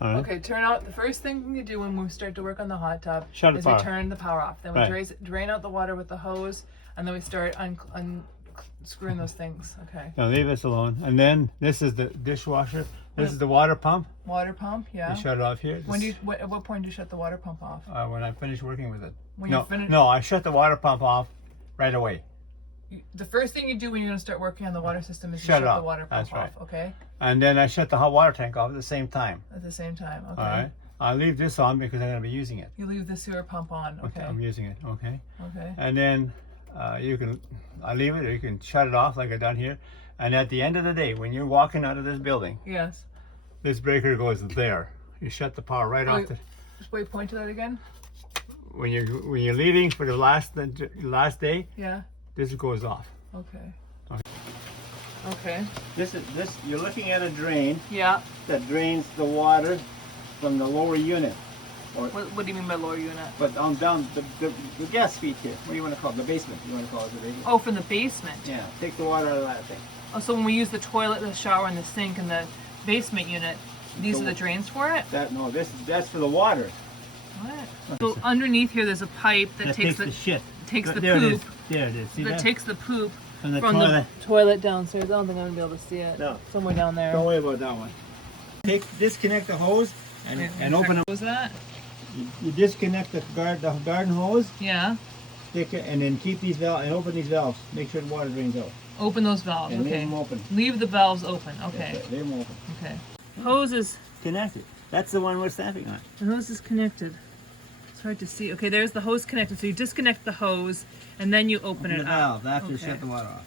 All right. Okay, turn out, the first thing you do when we start to work on the hot tub Shut is the we power. turn the power off. Then we Right. drain out the water with the hose, and then we start unscrewing those things. Okay. Now leave us alone. And then this is the dishwasher. This is the water pump. Water pump, yeah. You shut it off here. When do you, at what point do you shut the water pump off? When I finish working with it. When no, you finish. no, I shut the water pump off right away. The first thing you do when you're going to start working on the water system is you Shut it shut off. the water pump That's off. right. Okay. And then I shut the hot water tank off at the same time. At the same time. Okay. All right. I'll leave this on because I'm going to be using it. You leave the sewer pump on. Okay. I'm using it. Okay. Okay. And then I leave it, or you can shut it off like I've done here. And at the end of the day, when you're walking out of this building, Yes. this breaker goes there. You shut the power right off. Wait, point to that again. When you're leaving for the last day, Yeah. this goes off. Okay. Okay. This you're looking at a drain Yeah. that drains the water from the lower unit, What do you mean by lower unit? but on down the gas feed here. What do you want to call it? The basement? You want to call it the basement? Oh, from the basement. Yeah. Take the water out of that thing. Oh, so when we use the toilet, the shower, and the sink in the basement unit, these are the drains for it? That's for the water. What? So underneath here, there's a pipe that takes the shit. takes the There it is. poop. There it is. See That that? takes the poop From the from toilet. the toilet downstairs. I don't think I'm gonna be able to see it. No. Somewhere down there. Don't worry about that one. Disconnect the hose and open it. What was that? You disconnect the garden hose, Yeah. stick it, and then keep these valves and open these valves. Make sure the water drains out. Open those valves. And leave Okay. them open. Leave the valves open. That's Okay. it, leave them open. Okay. Hose is Connected. That's the one we're snapping on. the hose is connected. It's hard to see. Okay, there's the hose connected. So you disconnect the hose and then you open it the up. valve after you Okay. shut the water off.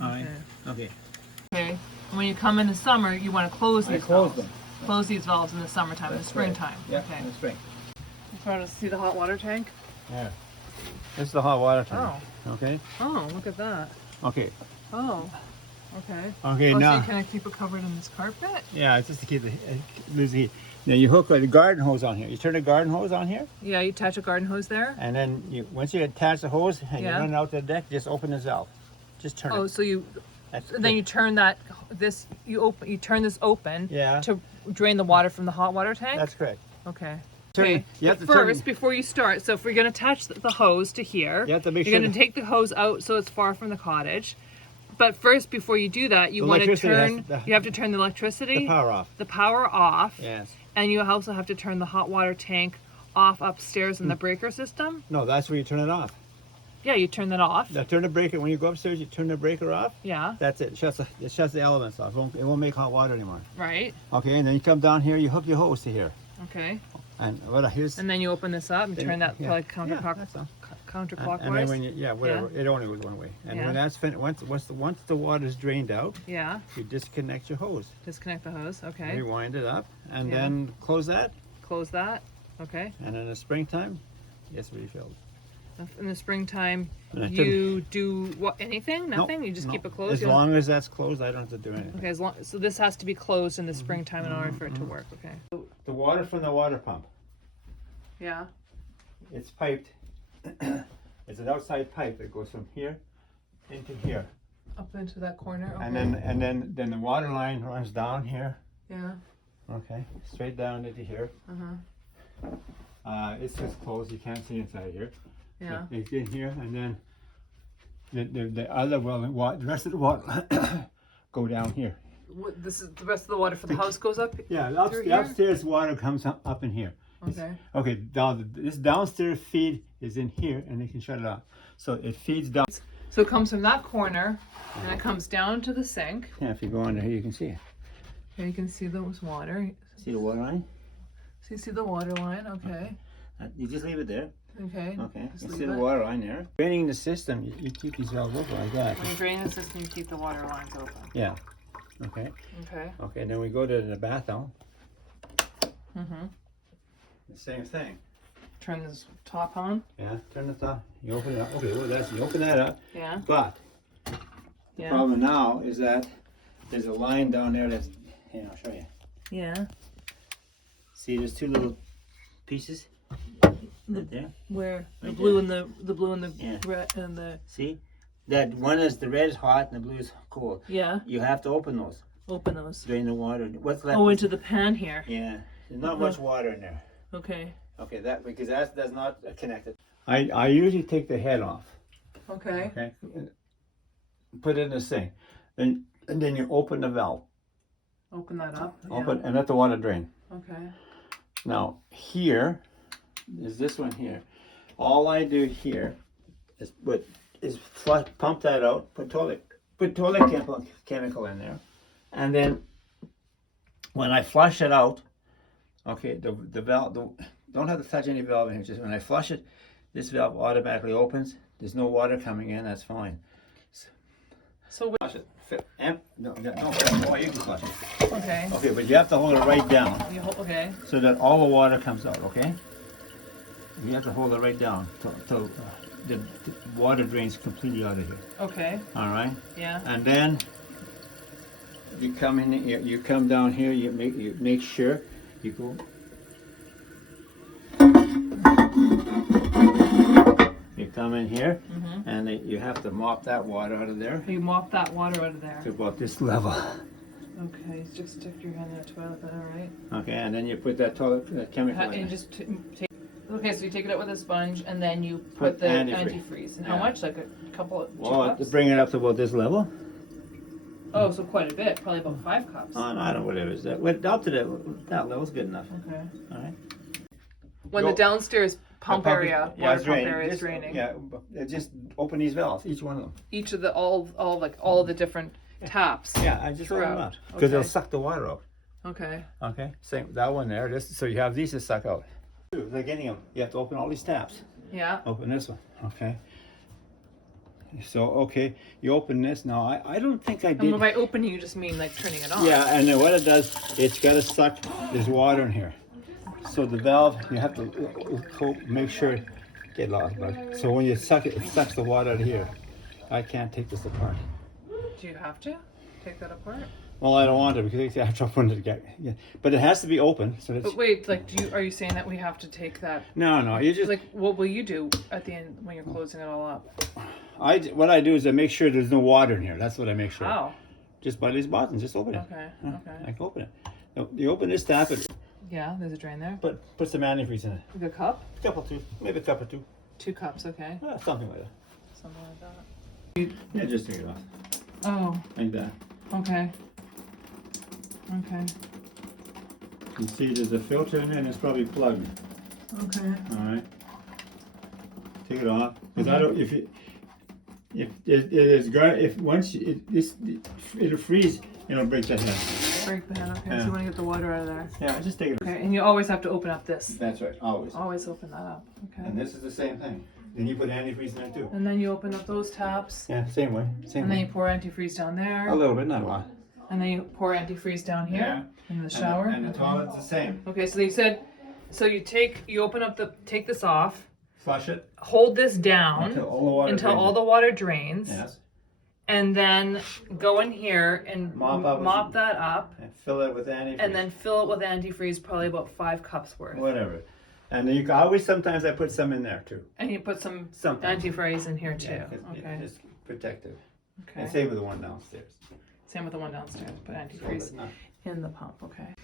All right. Okay. Okay. And when you come in the summer, you want to close these close valves. them. Close these valves in the summertime, in the That's right. springtime. Yeah. Okay. In the spring. Try to see the hot water tank. Yeah. This is the hot water tank. Oh. Okay. Oh, look at that. Okay. Oh. Okay. Okay. Oh, now. so can I keep it covered in this carpet? Yeah, it's just to keep lose the heat. Now you hook the garden hose on here. You turn the garden hose on here, Yeah, you attach a garden hose there. and then once you attach the hose and Yeah. you run it out to the deck, just open this valve. Just turn Oh, it. so you That's then you turn that you turn this open Yeah. to drain the water from the hot water tank. That's correct. Okay. Turn- Okay. you have But to turn- first, before you start, so if we're going to attach the hose to here, You have to make you're sure going to the- take the hose out so it's far from the cottage. But first, before you do that, you The want to electricity has turn. to- You have to turn the electricity, The power off. the power off, Yes. and you also have to turn the hot water tank off upstairs in the breaker system. No, that's where you turn it off. Yeah, you turn that off. Now turn the breaker when you go upstairs. You turn the breaker off. Yeah. That's it. It shuts the elements off. It won't make hot water anymore. Right. Okay, and then you come down here. You hook your hose to here, Okay. and here's. And then you open this up and turn that yeah, like yeah, that's all. counterclockwise. And then when whatever, it only goes one way. And Yeah. when that's finished, once the water's drained out, Yeah. you disconnect your hose, Disconnect the hose. Okay. rewind it up, and Yeah. then close that. Close that. Okay. And in the springtime, it's refilled. In the springtime, And I you do what? Anything? No, Nothing? You just no. keep it closed? As You don't- long as that's closed, I don't have to do anything. Okay, so this has to be closed in the springtime in order for it to work. Okay. The water from the water pump, Yeah. it's piped. It's an outside pipe that goes from here into here, Up into that corner. Okay. and then the water line runs down here. Yeah. Okay, straight down into here. It's just closed. You can't see inside here. Yeah. It's in here, and then the other the rest of the water go down here. What, this is the rest of the water for the house goes up. Yeah, through the here? upstairs water comes up in here. Okay. Okay, now this downstairs feed is in here, and you can shut it off. So it feeds down. So it comes from that corner, and it comes down to the sink. Yeah, if you go under here, you can see it. Okay, you can see those water. See the water line? So you see the water line. Okay. You just leave it there. Okay. Okay. Just You leave see the it. water line there. Draining the system, you keep these valves open like that. When you drain the system, you keep the water lines open. Yeah. Okay. Okay. Okay. And then we go to the bathroom. Mm-hmm. The same thing. Turn this top on. Yeah. Turn the top. You open it up. Okay. Well, you open that up. Yeah. But the Yeah. problem now is that there's a line down there that's. Here, I'll show you. Yeah. See, there's two little pieces. Right there. Where the Right blue there. and the blue and the Yeah. red and the See? That one is the red is hot and the blue is cold. yeah. You have to open those. Open those. Drain the water. What's left? Oh, into the pan here. Yeah. There's not much water in there. Okay. Okay, because that's not connected. I usually take the head off. Okay. Okay. Put it in the sink. And then you open the valve. Open that up. Open and let the water drain. Okay. Now here is this one here. All I do here is pump that out, put toilet chemical in there, and then when I flush it out, okay, the valve don't have to touch any valve in here. Just when I flush it, this valve automatically opens. There's no water coming in. That's fine. So Flush it. No, you can flush it. okay. Okay, but you have to hold it right down. Okay. So that all the water comes out, okay? You have to hold it right down till the water drains completely out of here. Okay. All right? Yeah. And then you come in, you come down here, you make sure you go. You come in here, and you have to mop that water out of there You mop that water out of there. to about this level. Okay. Just stick your hand in the toilet. Then, all right. Okay, and then you put that chemical in And there. just take. Okay, so you take it out with a sponge, and then you Put put the antifreeze. antifreeze. And how Yeah. much? Like a couple of 2 Well, cups? to bring it up to about this level. Oh, so quite a bit. Probably about 5 cups. I don't know, whatever it is. Up to that level's good enough. Okay. All right. When Go- the downstairs pump area, yeah, water it's pump draining. area is Just- draining. Yeah, just open these valves, each one of them. Each of the all of the different taps. Yeah, I just open them Throughout. out because they'll Okay. suck the water out. Okay. Okay, same that one there. So you have these to suck out. Like any of them, you have to open all these taps. Yeah. Open this one. Okay. So okay, you open this now. I don't think I did. And by opening, you just mean like turning it on. Yeah, and then what it does, it's got to suck. There's water in here, so the valve you have to make sure get lost. But so when you suck it, it sucks the water out of here. I can't take this apart. Do you have to take that apart? Well, I don't want to because I have trouble putting it together. Yeah. But it has to be open. So it's But wait, like, are you saying that we have to take that? no. You just Like, what will you do at the end when you're closing it all up? what I do is I make sure there's no water in here. That's what I make sure. How? Just by these buttons, just open it. Okay. Yeah, Okay. I can open it. You open this tap, Yeah, there's a drain there. put some antifreeze in it. Like a cup? Maybe a cup or two. 2 cups. Okay. Something like that. Something like that. Yeah, just take it off. Oh. Like that. Okay. Okay. You see there's a filter in there and it's probably plugged. Okay. Alright. Take it off. Because I don't, if it is going, if once it'll freeze, it'll break that head. Break the head. Okay. Yeah. So you want to get the water out of there. Yeah, just take it. Okay. And you always have to open up this. That's right, always. Always open that up. Okay. And this is the same thing. Then you put antifreeze in there too. And then you open up those taps. Yeah, same way. And then you pour antifreeze down there. A little bit, not a lot. And then you pour antifreeze down here in the shower. And the toilet's the same. Okay, so you said, so you open up take this off, Flush it hold this down until all the water until drains all it. the water drains, Yes. and then go in here and Mop that up, And fill it with antifreeze. and then fill it with antifreeze, probably about 5 cups worth. Whatever. And then you can always, sometimes I put some in there too. And you put some Sometimes. antifreeze in here too. Yeah, 'cause Okay. it's protective. Okay. And same with the one downstairs. Same with the one downstairs. Put So antifreeze it's not- in the pump. Okay.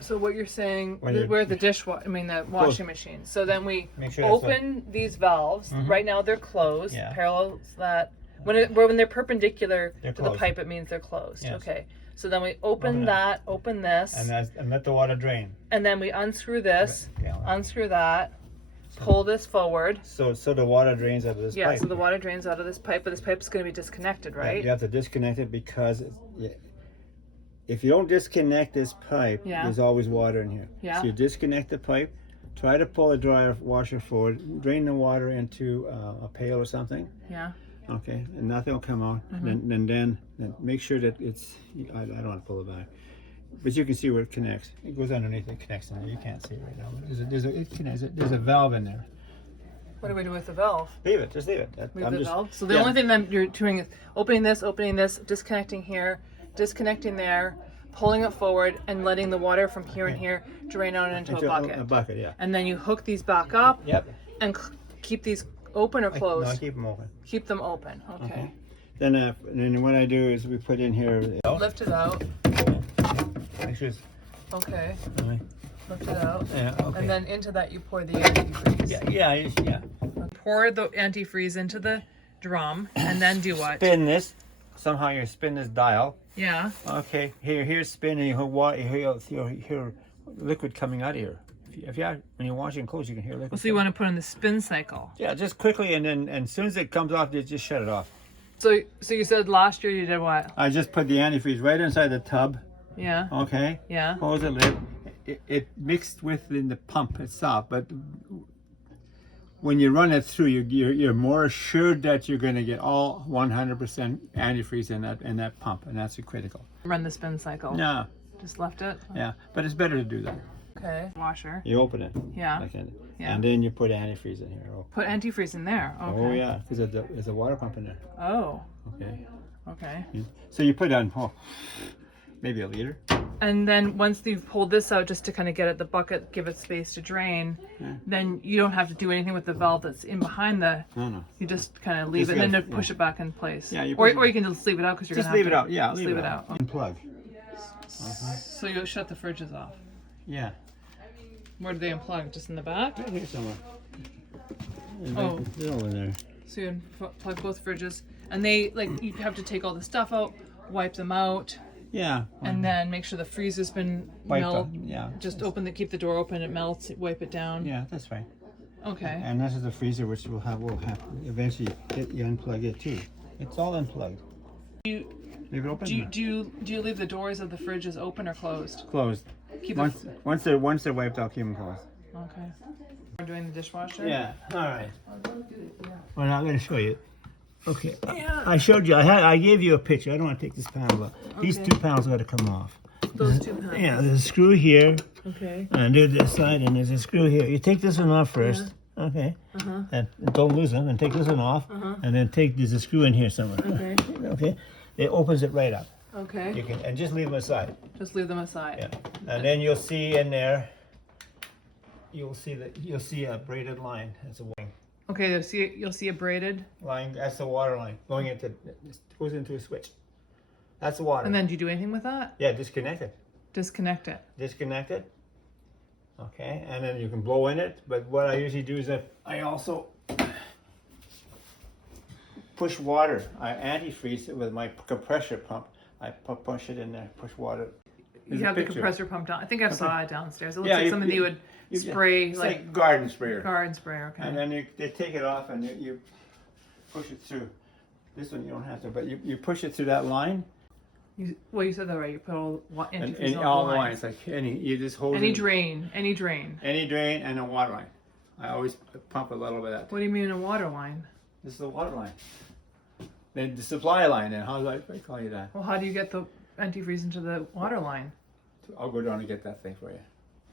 So what you're saying, When you're- where the the washing machine. So then we Make sure that's open these valves. Right now they're closed. Yeah. Parallels that when they're perpendicular They're to the closed. pipe, it means they're closed. Yes. Okay. So then we open Open that, open this, and let the water drain. and then we unscrew this, Yeah. unscrew that, pull this forward. So the water drains out of this Yeah. pipe. So the water drains out of this pipe, but this pipe's going to be disconnected, Yeah, right? you have to disconnect it because if you don't disconnect this pipe, Yeah. there's always water in here. Yeah. So you disconnect the pipe, try to pull the dryer washer forward, drain the water into a pail or something. Yeah. Okay, and nothing will come out. Then make sure that it's. I don't want to pull it back, but you can see where it connects. It goes underneath. It connects in there. You can't see it right now. But there's a valve in there. What do we do with the valve? Leave it. Just leave it. Leave the valve. So the only thing that you're doing is opening this, disconnecting here, disconnecting there, pulling it forward, and letting the water from here and here drain out into a bucket. A bucket, yeah. And then you hook these back up. Yep. And keep these open or No, closed. keep them open. Keep them open. Okay. Then what I do is we put in here. Lift it out. Make sure it's Okay. all right. Lift it out. Yeah, okay. And then into that you pour the antifreeze. Yeah. Pour the antifreeze into the drum and then do what? Spin this. Somehow you spin this dial. Yeah. Okay, here's spinning. You hear liquid coming out of here. When you're washing clothes, you can hear liquid. So you want to put in the spin cycle. Yeah, just quickly, and then as soon as it comes off, you just shut it off. So you said last year you did what? I just put the antifreeze right inside the tub. Yeah. Okay. Yeah. Close the lid. It mixed within the pump itself, but when you run it through, you're more assured that you're going to get all 100% antifreeze in that pump, and that's critical. Run the spin cycle. Yeah. Just left it. Yeah, but it's better to do that. Okay. Washer. You open it. Yeah. Like that, Yeah. and then you put antifreeze in here. Put antifreeze in there. Okay. Oh yeah, because there's a water pump in there. Oh. Okay. Okay. So you put on maybe a liter. And then once you've pulled this out, just to kind of get at the bucket, give it space to drain, then you don't have to do anything with the valve that's in behind the. No. You just kind of leave Just it and then gotta- push it back in place. Yeah, you or push it- you can just leave it out because you're Just gonna leave it have out. Yeah, just leave it out. Okay. Unplug. So you'll shut the fridges off. Yeah. Where do they unplug? Just in the back? Right here somewhere. Oh. They're all in there. So you plug both fridges, and they you have to take all the stuff out, wipe them out, Yeah. and then make sure the freezer's been Wipe melted. them, yeah. Just keep the door open. It melts. Wipe it down. Yeah, that's right. Okay. And this is the freezer, which will have eventually you unplug it too. It's all unplugged. You Leave it open. do you leave the doors of the fridges open or closed? Closed. Keep Once they're wiped out, keep them closed. Okay. We're doing the dishwasher. Yeah. All right. Well, I'm going to show you. Okay. Yeah. I showed you. I gave you a picture. I don't want to take this panel up. These Okay. 2 panels got to come off. Those 2 pounds. Yeah. There's a screw here, Okay. and there's this side, and there's a screw here. You take this one off first. Okay. And don't lose them. And take this one off, and then there's a screw in here somewhere. Okay. Okay. It opens it right up. Okay. You can just leave them aside. Just leave them aside. Yeah. And then you'll see in there. You'll see a braided line. That's a wing Okay. You'll see a braided. line. That's the water line going into. It goes into a switch. That's the water. And then do you do anything with that? Yeah, disconnect it. Disconnect it. Disconnect it. Okay, and then you can blow in it. But what I usually do is I also push water. I antifreeze it with my compressor pump. I push it in there. Push water. There's You a have the picture. compressor pump down. I think I saw it downstairs. It looks Yeah, like you- something that you would spray It's like garden sprayer. garden sprayer. Okay. And then they take it off and you push it through. This one you don't have to, but you push it through that line. You said that right. You put all And antifreeze on all the the lines. lines, like you just hold Any it- drain. any drain and a water line. I always pump a little bit of that. What do you mean a water line? This is the water line. Then the supply line. And how do I call you that? Well, how do you get the antifreeze into the water line? I'll go down and get that thing for you.